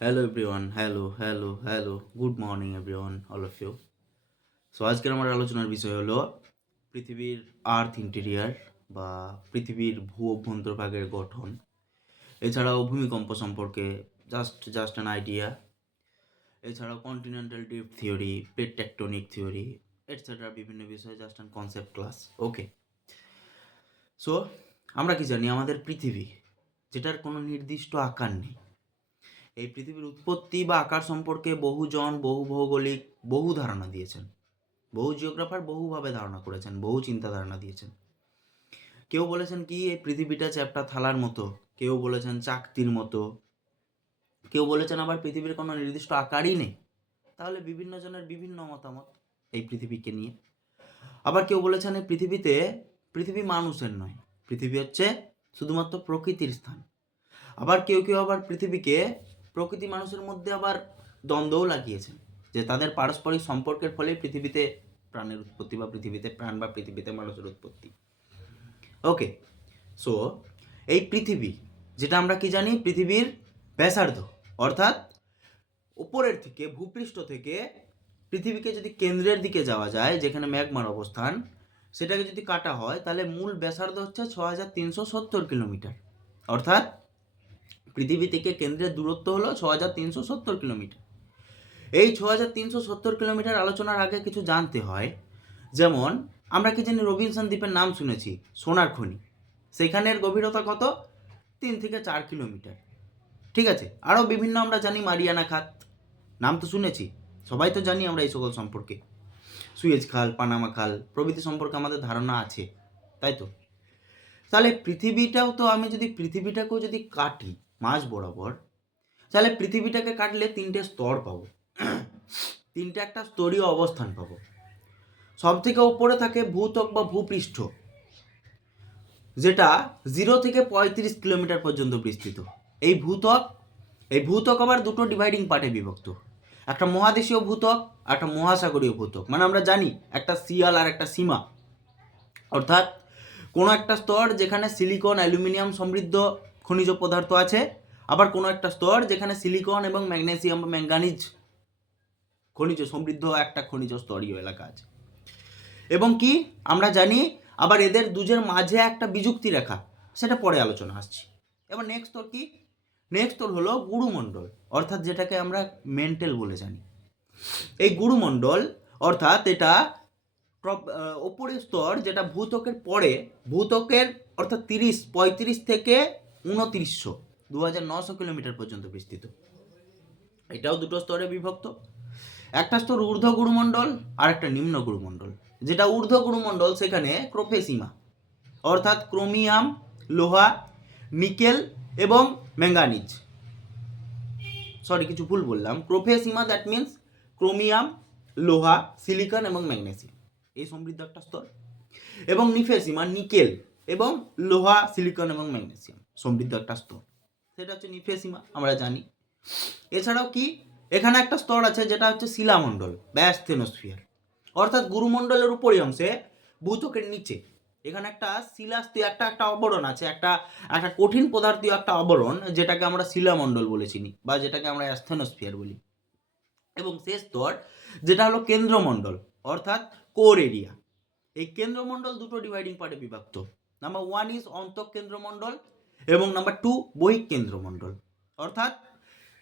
Hello everyone, hello, good morning everyone, all of you. So আজকের আমার আলোচনার বিষয় হলো পৃথিবীর আর্থ ইন্টেরিয়ার বা পৃথিবীর ভূ অভ্যন্তরভাগের গঠন, এছাড়াও ভূমিকম্প সম্পর্কে জাস্ট অ্যান আইডিয়া, এছাড়াও continental drift theory, plate tectonic theory, etcetera বিভিন্ন বিষয়ে just an concept class. Okay, so আমরা কি জানি আমাদের পৃথিবী, যেটার কোনো নির্দিষ্ট আকার নেই, এই পৃথিবীর উৎপত্তি বা আকার সম্পর্কে বহুজন, বহু ভৌগোলিক, বহু ধারণা দিয়েছেন। বহু জিওগ্রাফার বহুভাবে ধারণা করেছেন, বহু চিন্তা ধারণা দিয়েছেন। কেউ বলেছেন কি এই পৃথিবীটা চ্যাপ্টা থালার মতো, কেউ বলেছেন চাকতির মতো, কেউ বলেছেন আবার পৃথিবীর কোনো নির্দিষ্ট আকারই নেই। তাহলে বিভিন্ন জনের বিভিন্ন মতামত এই পৃথিবীকে নিয়ে। আবার কেউ বলেছেন এই পৃথিবী মানুষের নয়, পৃথিবী হচ্ছে শুধুমাত্র প্রকৃতির স্থান। আবার কেউ আবার পৃথিবীকে প্রকৃতি মানুষের মধ্যে আবার দ্বন্দ্বও লাগিয়েছেন, যে তাদের পারস্পরিক সম্পর্কের ফলে পৃথিবীতে প্রাণের উৎপত্তি বা পৃথিবীতে প্রাণ বা পৃথিবীতে মানুষের উৎপত্তি। ওকে, সো এই পৃথিবী, যেটা আমরা কি জানি, পৃথিবীর ব্যাসার্ধ, অর্থাৎ উপরের থেকে, ভূপৃষ্ঠ থেকে পৃথিবীকে যদি কেন্দ্রের দিকে যাওয়া যায়, যেখানে ম্যাগমার অবস্থান, সেটাকে যদি কাটা হয় তাহলে মূল ব্যাসার্ধ হচ্ছে 6370 কিলোমিটার। অর্থাৎ পৃথিবী থেকে কেন্দ্রের দূরত্ব হলো 6370 কিলোমিটার। এই 6370 কিলোমিটার আলোচনার আগে কিছু জানতে হয়। যেমন আমরা কি জানি, রবিনসন দ্বীপের নাম শুনেছি, সোনার খনি, সেখানের গভীরতা কত? 3 থেকে 4 কিলোমিটার। ঠিক আছে, আরও বিভিন্ন আমরা জানি, মারিয়ানা খাত, নাম তো শুনেছি, সবাই তো জানি আমরা এই সকল সম্পর্কে। সুয়েজ খাল, পানামা খাল প্রভৃতি সম্পর্কে আমাদের ধারণা আছে, তাই তো? তাহলে আমি যদি পৃথিবীটাকেও যদি কাটি মাঝ বরাবর, তাহলে পৃথিবীটাকে কাটলে 3টে স্তর পাবো, 3টে একটা স্তরীয় অবস্থান পাবো। সব থেকে উপরে থাকে ভূত্বক বা ভূপৃষ্ঠ, যেটা 0 থেকে 35 কিলোমিটার পর্যন্ত বিস্তৃত। এই ভূত্বক আবার দুটো ডিভাইডিং পার্টে বিভক্ত, একটা মহাদেশীয় ভূত্বক, একটা মহাসাগরীয় ভূত্বক। মানে আমরা জানি একটা সিয়াল আর একটা সীমা, অর্থাৎ কোনো একটা স্তর যেখানে সিলিকন, অ্যালুমিনিয়াম সমৃদ্ধ খনিজ পদার্থ আছে, আবার কোনো একটা স্তর যেখানে সিলিকন এবং ম্যাগনেসিয়াম বা ম্যাঙ্গানিজ খনিজ সমৃদ্ধ একটা খনিজ স্তরীয় এলাকা আছে। এবং কি আমরা জানি, আবার এদের দুজের মাঝে একটা বিযুক্তি রেখা, সেটা পরে আলোচনা আসছি। এবার নেক্সট স্তর কি? নেক্সট স্তর হলো গুরুমণ্ডল, অর্থাৎ যেটাকে আমরা মেন্টেল বলে জানি। এই গুরুমণ্ডল অর্থাৎ এটা ওপরের স্তর, যেটা ভূত্বকের পরে, ভূত্বকের অর্থাৎ 35 থেকে 2900, 2900 কিলোমিটার পর্যন্ত বিস্তৃত। এটাও দুটো স্তরে বিভক্ত, একটা স্তর ঊর্ধ্ব গুরুমণ্ডল আর একটা নিম্ন গুরুমণ্ডল। যেটা ঊর্ধ্ব গুরুমণ্ডল, সেখানে ক্রোফেসীমা, অর্থাৎ ক্রোমিয়াম, লোহা, নিকেল এবং ম্যাঙ্গানিজ, কিছু ভুল বললাম, ক্রোফেসীমা দ্যাট মিন্স ক্রোমিয়াম, লোহা, সিলিকন এবং ম্যাগনেসিয়াম, এই সমৃদ্ধ একটা স্তর। এবং নিফেসীমা নিকেল এবং লোহা, সিলিকন এবং ম্যাগনেসিয়াম সমৃদ্ধ একটা স্তর, সেটা হচ্ছে নিফেসীমা, আমরা জানি। এছাড়াও কি, এখানে একটা স্তর আছে যেটা হচ্ছে শিলামণ্ডল বা অ্যাসথেনোস্ফিয়ার, অর্থাৎ গুরুমণ্ডলের উপরি অংশে, ভূত্বকের নিচে, এখানে একটা শিলাস্তীয় একটা আবরণ আছে, একটা কঠিন পদার্থীয় একটা আবরণ, যেটাকে আমরা শিলামণ্ডল বলে চিনি বা যেটাকে আমরা অ্যাসথেনোস্ফিয়ার বলি। এবং শেষ স্তর যেটা হলো কেন্দ্রমণ্ডল, অর্থাৎ কোর এরিয়া। এই কেন্দ্রমণ্ডল দুটো ডিভাইডিং পার্টে বিভক্ত। নাম্বার 1 ইজ অন্তঃকেন্দ্রমণ্ডল এবং নাম্বার 2 বহিঃকেন্দ্রমণ্ডল, অর্থাৎ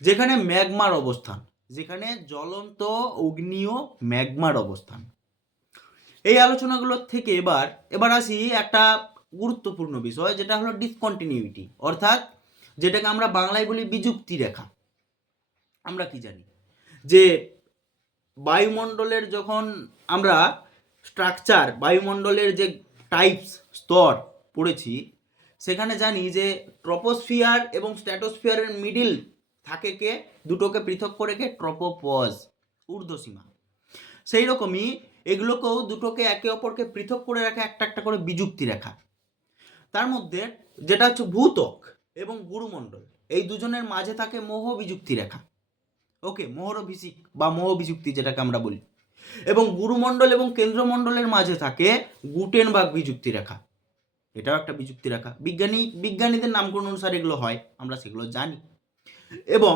যেখানে ম্যাগমার অবস্থান, যেখানে জ্বলন্ত অগ্নিয় ম্যাগমার অবস্থান। এই আলোচনাগুলোর থেকে এবার আসি একটা গুরুত্বপূর্ণ বিষয়, যেটা হলো ডিসকন্টিনিউইটি, অর্থাৎ যেটাকে আমরা বাংলায় বলি বিযুক্তি রেখা। আমরা কি জানি যে বায়ুমণ্ডলের যখন আমরা স্ট্রাকচার, বায়ুমণ্ডলের যে টাইপস, স্তর পড়েছি, সেখানে জানি যে ট্রপোস্ফিয়ার এবং স্ট্র্যাটোস্ফিয়ারের মিডিল থাকে কে, দুটোকে পৃথক করে কে, ট্রপোপজ, ঊর্ধ্বসীমা। সেই রকমই এগুলোকেও দুটোকে একে অপরকে পৃথক করে রাখা একটা একটা করে বিযুক্তি রেখা। তার মধ্যে যেটা হচ্ছে ভূত্বক এবং গুরুমণ্ডল, এই দুজনের মাঝে থাকে মোহ বিযুক্তি রেখা। ওকে, মোহরভিষিক বা মোহ বিযুক্তি যেটাকে আমরা বলি। এবং গুরুমণ্ডল এবং কেন্দ্রমণ্ডলের মাঝে থাকে গুটেনবার্গ বিযুক্তি রেখা, এটাও একটা বিযুক্তি রেখা। বিজ্ঞানীদের নামকরণ অনুসারে এগুলো হয়, আমরা সেগুলো জানি। এবং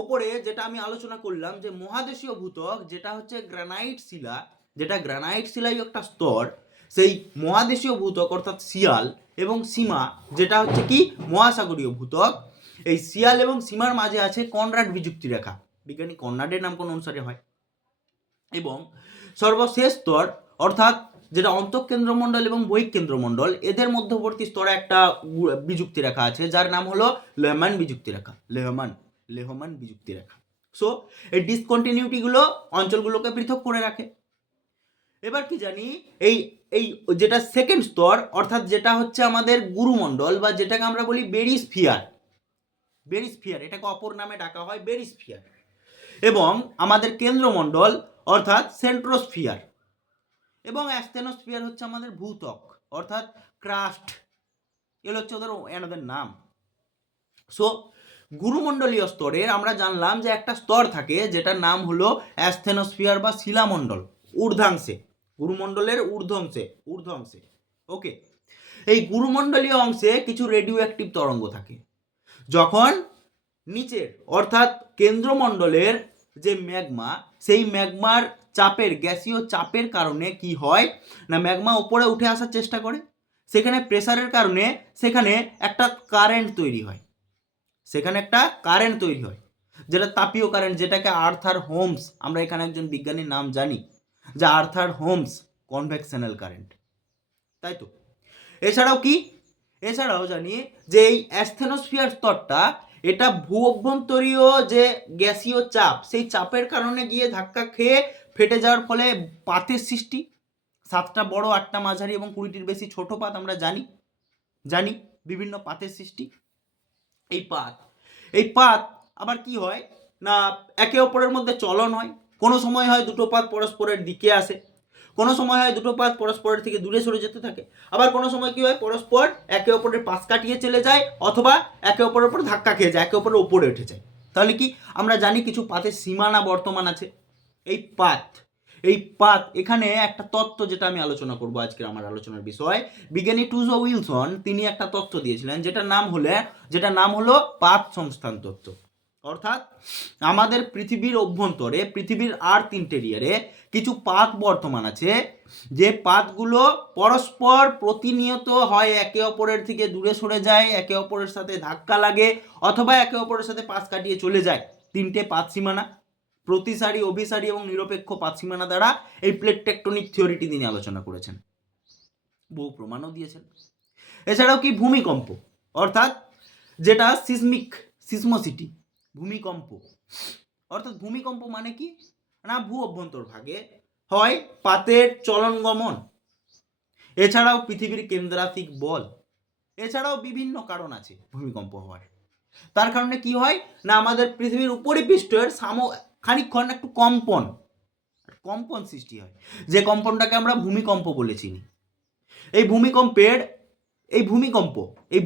ওপরে যেটা আমি আলোচনা করলাম যে মহাদেশীয় ভূত্বক যেটা হচ্ছে গ্রানাইট শিলা, যেটা গ্রানাইট শিলাই একটা স্তর, সেই মহাদেশীয় ভূত্বক অর্থাৎ শিয়াল এবং সীমা যেটা হচ্ছে কি মহাসাগরীয় ভূত্বক, এই শিয়াল এবং সীমার মাঝে আছে কনরাড বিযুক্তি রেখা, বিজ্ঞানী কনরাডের নামকরণ অনুসারে হয়। এবং সর্বশেষ স্তর অর্থাৎ যেটা অন্তঃকেন্দ্রমণ্ডল এবং বহিঃকেন্দ্রমণ্ডল, এদের মধ্যবর্তী স্তরে একটা বিযুক্তি রেখা আছে যার নাম হলো লেহমান বিযুক্তি রেখা, লেহমান বিযুক্তি রেখা। সো এই ডিসকন্টিনিউটিগুলো অঞ্চলগুলোকে পৃথক করে রাখে। এবার কি জানি এই এই যেটা সেকেন্ড স্তর অর্থাৎ যেটা হচ্ছে আমাদের গুরুমণ্ডল বা যেটাকে আমরা বলি বেরিস্ফিয়ার, এটাকে অপর নামে ডাকা হয় বেরিস্ফিয়ার, এবং আমাদের কেন্দ্রমণ্ডল অর্থাৎ সেন্ট্রোস্ফিয়ার, এবং অ্যাস্টেনোস্ফিয়ার হচ্ছে আমাদের ভূত্বক অর্থাৎ ক্রাস্ট, এগুলো হচ্ছে ওদের নাম। সো গুরুমণ্ডলীয় স্তরের আমরা জানলাম যে একটা স্তর থাকে যেটার নাম হলো অ্যাস্থেনোস্ফিয়ার বা শিলামণ্ডল, ঊর্ধ্বাংশে, গুরুমণ্ডলের ঊর্ধ্বাংশে। ওকে, এই গুরুমণ্ডলীয় অংশে কিছু রেডিও অ্যাক্টিভ তরঙ্গ থাকে। যখন নিচের অর্থাৎ কেন্দ্রমণ্ডলের যে ম্যাগমা, সেই ম্যাগমার চাপের, গ্যাসীয় চাপের কারণে কি হয় না, ম্যাগমা উপরে উঠে আসার চেষ্টা করে, সেখানে প্রেসারের কারণে সেখানে একটা কারেন্ট তৈরি হয়, যেটা তাপীয় কারেন্ট, যেটাকে আর্থার হোমস, আমরা এখানে একজন বিজ্ঞানীর নাম জানি যে আর্থার হোমস কনভেকশনাল কারেন্ট, তাই তো। এছাড়াও জানি যে এই অ্যাস্থেনোস্ফিয়ার স্তরটা এটা ভূ অভ্যন্তরীয় যে গ্যাসীয় চাপ, সেই চাপের কারণে গিয়ে ধাক্কা খেয়ে ফেটে যাওয়ার ফলে পাতের সৃষ্টি, 7টা বড় 8টা মাঝারি এবং 20টির বেশি ছোট পাত আমরা জানি বিভিন্ন পাতের সৃষ্টি। এই পাত আবার কি হয় না একে অপরের মধ্যে চলন হয়, কোনো সময় হয় দুটো পাত পরস্পরের দিকে আসে, কোনো সময় হয় দুটো পাত পরস্পরের থেকে দূরে সরে যেতে থাকে, আবার কোনো সময় কি হয় পরস্পর একে অপরের পাশ কাটিয়ে চলে যায় অথবা একে অপরের উপর ধাক্কা খেয়ে যায়, একে অপরের উপরে উঠে যায়। তাহলে কি আমরা জানি কিছু পাতের সীমানা বর্তমান আছে। এই পাত এখানে একটা তত্ত্ব যেটা আমি আলোচনা করব আজকের আমার আলোচনার বিষয়, বিজ্ঞানী টুজো উইলসন তিনি একটা তত্ত্ব দিয়েছিলেন যেটা নাম হলো পাত সংস্থান তত্ত্ব। অর্থাৎ আমাদের পৃথিবীর অভ্যন্তরে, পৃথিবীর আর্থ ইন্টেরিয়ারে কিছু পাত বর্তমান আছে, যে পাতগুলো পরস্পর প্রতিনিয়ত হয় একে অপরের থেকে দূরে সরে যায়, একে অপরের সাথে ধাক্কা লাগে অথবা একে অপরের সাথে পাশ কাটিয়ে চলে যায়। 3টে পাত সীমানা, প্রতিসারি, অভিসারি এবং নিরপেক্ষ পাত সীমানা দ্বারা এই প্লেট টেকটনিক থিওরিটি তিনি আলোচনা করেছেন, বহু প্রমাণও দিয়েছেন। এছাড়াও কি ভূমিকম্প অর্থাৎ যেটা সিসমোসিটি, ভূমিকম্প অর্থাৎ ভূমিকম্প মানে কি না ভূ অভ্যন্তর ভাগে হয় পাতের চলন গমন, এছাড়াও পৃথিবীর কেন্দ্রাতিক বল, এছাড়াও বিভিন্ন কারণ আছে ভূমিকম্প হওয়ার। তার কারণে কি হয় না আমাদের পৃথিবীর উপরিপৃষ্ঠের খানিকক্ষণ একটু কম্পন সৃষ্টি হয়, যে কম্পনটাকে আমরা ভূমিকম্প বলে চিনি। এই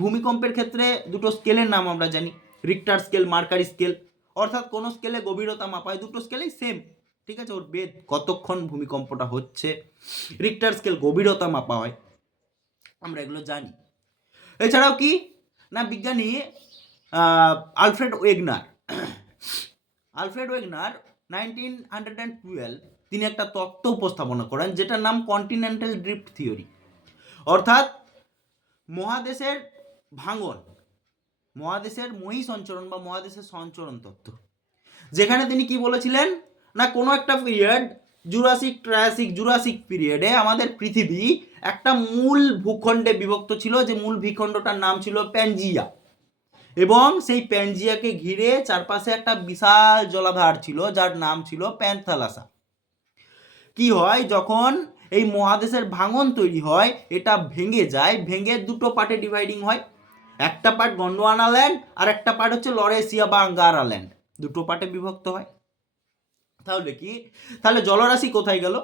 ভূমিকম্পের ক্ষেত্রে দুটো স্কেলের নাম আমরা জানি, রিক্টার স্কেল, মার্কারি স্কেল, অর্থাৎ কোন স্কেলে গভীরতা মাপা হয়, দুটো স্কেলেই সেম, ঠিক আছে, ওর বেদ কতক্ষণ ভূমিকম্পটা হচ্ছে, রিক্টার স্কেল গভীরতা মাপা হয়, আমরা এগুলো জানি। এছাড়াও কি না বিজ্ঞানী আলফ্রেড ওয়েগনার 1912 তিনি একটা তত্ত্ব উপস্থাপনা করেন যেটার নাম কন্টিনেন্টাল ড্রিফট থিওরি, অর্থাৎ মহাদেশের ভাঙন, মহাদেশের মহিসঞ্চরণ বা মহাদেশের সঞ্চরণ তত্ত্ব, যেখানে তিনি কি বলেছিলেন না কোনো একটা পিরিয়ড জুরাসিক পিরিয়ডে আমাদের পৃথিবী একটা মূল ভূখণ্ডে বিভক্ত ছিল, যে মূল ভূখণ্ডটার নাম ছিল প্যানজিয়া, এবং সেই প্যানজিয়াকে ঘিরে চারপাশে একটা বিশাল জলাধার ছিল যার নাম ছিল প্যান্থালাসা। কি হয় যখন এই মহাদেশের ভাঙন তৈরি হয়, এটা ভেঙে দুটো পার্টে ডিভাইডিং হয়, একটা পার্ট গন্ডোয়ানা ল্যান্ড আর একটা পার্ট হচ্ছে লরেসিয়া বা আঙ্গারা ল্যান্ড, দুটো পার্টে বিভক্ত হয়। তাহলে জলরাশি কোথায় গেল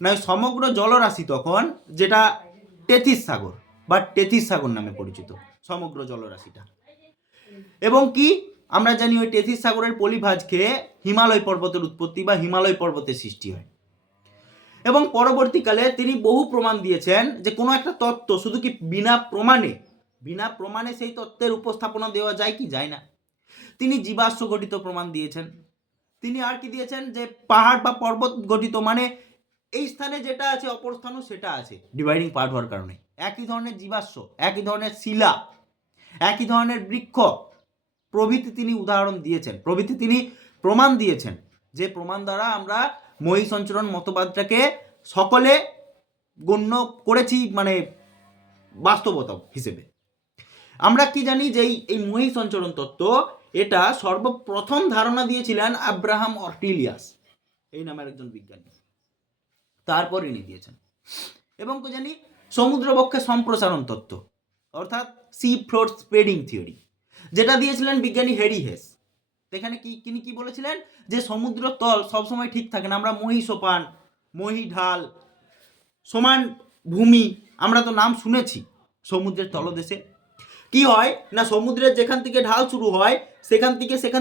না সমগ্র জলরাশি তখন যেটা টেথিস সাগর নামে পরিচিত সমগ্র জলরাশিটা, এবং কি আমরা জানি ওই টেথিস সাগরের পলিভাজ খেয়ে হিমালয় পর্বতের উৎপত্তি বা হিমালয় পর্বতের সৃষ্টি হয়। এবং পরবর্তীকালে তিনি বহু প্রমাণ দিয়েছেন যে কোনো একটা তত্ত্ব শুধু কি বিনা প্রমাণে সেই তত্ত্বের উপস্থাপনা দেওয়া যায় কি যায় না। তিনি জীবাশ্ম গঠিত প্রমাণ দিয়েছেন। তিনি আর কি দিয়েছেন, যে পাহাড় বা পর্বত গঠিত, মানে এই স্থানে যেটা আছে অপর স্থানও সেটা আছে, ডিভাইডিং পার্ট হওয়ার কারণে। একই ধরনের জীবাশ্ম, একই ধরনের শিলা, একই ধরনের বৃক্ষ প্রভৃতি তিনি উদাহরণ দিয়েছেন, প্রভৃতি তিনি প্রমাণ দিয়েছেন, যে প্রমাণ দ্বারা আমরা মহীসঞ্চরণ মতবাদটাকে সকলে গণ্য করেছি, মানে বাস্তবতা হিসেবে। আমরা কি জানি যে এই মহীসঞ্চরণ তত্ত্ব এটা সর্বপ্রথম ধারণা দিয়েছিলেন আব্রাহাম অর্টিলিয়াস এই নামের একজন বিজ্ঞানী, তারপর ইনি দিয়েছেন। এবং তো জানি সমুদ্রবক্ষে সম্প্রসারণ তত্ত্ব, অর্থাৎ সি ফ্লোর স্প্রেডিং থিওরি, যেটা দিয়েছিলেন বিজ্ঞানী হ্যারি হেস। এখানে তিনি কি বলেছিলেন, যে সমুদ্র তল সবসময় ঠিক থাকে না, আমরা মহীসোপান, মহীঢাল, সমান ভূমি, আমরা তো নাম শুনেছি সমুদ্রের তলদেশে। কি হয় না, সমুদ্রের যেখান থেকে ঢাল শুরু হয় সেখান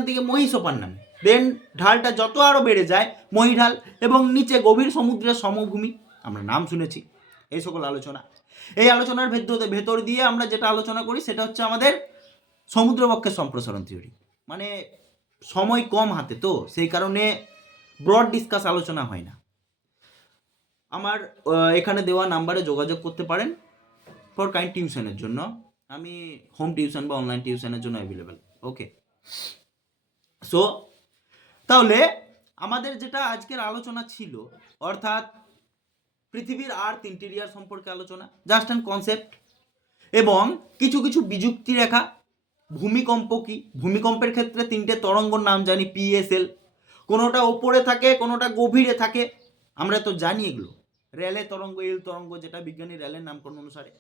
থেকে মহীসোপান নামে, দেন ঢালটা যত আরও বেড়ে যায় মহীঢাল, এবং নিচে গভীর সমুদ্রের সমভূমি, আমরা নাম শুনেছি। এই সকল আলোচনা, এই আলোচনার ভেতর দিয়ে আমরা যেটা আলোচনা করি সেটা হচ্ছে আমাদের সমুদ্রবক্ষের সম্প্রসারণ থিওরি। মানে সময় কম হাতে, তো সেই কারণে ব্রড ডিসকাস আলোচনা হয় না। আমার এখানে দেওয়া নাম্বারে যোগাযোগ করতে পারেন ফর কাইন্ড টিউশনের জন্য। আমি হোম টিউশন বা অনলাইন টিউশনের জন্য অ্যাভেলেবেল। ওকে, সো তাহলে আমাদের যেটা আজকের আলোচনা ছিল, অর্থাৎ পৃথিবীর আর্থ ইন্টেরিয়ার সম্পর্কে আলোচনা, জাস্ট অ্যান্ড কনসেপ্ট, এবং কিছু কিছু বিযুক্তি রেখা। ভূমিকম্প কি, ভূমিকম্পের ক্ষেত্রে তিনটে তরঙ্গর নাম জানি, PSL, কোনোটা ওপরে থাকে, কোনোটা গভীরে থাকে, আমরা তো জানি এগুলো। রেলে তরঙ্গ, এল তরঙ্গ, যেটা বিজ্ঞানী রেলের নামকরণ অনুসারে।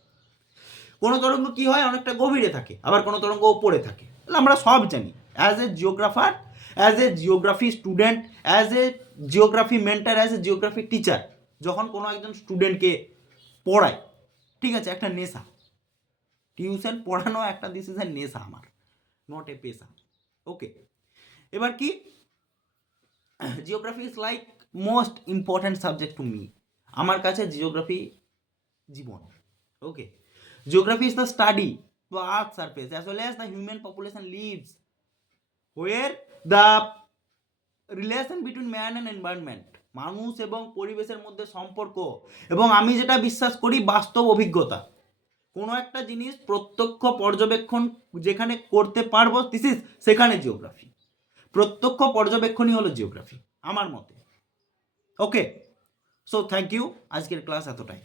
কোনো তরঙ্গ কি হয়, অনেকটা গভীরে থাকে, আবার কোনো তরঙ্গ ওপরে থাকে, আমরা সব জানি। As a জিওগ্রাফার, as a geography student, as a geography mentor, as a geography teacher, যখন কোনো একজন স্টুডেন্টকে পড়ায়, ঠিক আছে, একটা নেশা, টিউশন পড়ানো একটা দিস ইজ এ নেশা আমার, নট এ পেশা। ওকে, এবার কি, geography is like most important subject to me, আমার কাছে জিওগ্রাফি জীবন। Okay, geography is the study to earth's surface as well as the human population lives, where the relation between man and environment, মানুষ এবং পরিবেশের মধ্যে সম্পর্ক, এবং আমি যেটা বিশ্বাস করি বাস্তব অভিজ্ঞতা, কোনো একটা জিনিস প্রত্যক্ষ পর্যবেক্ষণ যেখানে করতে পারবো দিস ইজ সেখানে জিওগ্রাফি। প্রত্যক্ষ পর্যবেক্ষণই হলো জিওগ্রাফি আমার মতে। ওকে, সো থ্যাংক ইউ, আজকের ক্লাস এতটাই।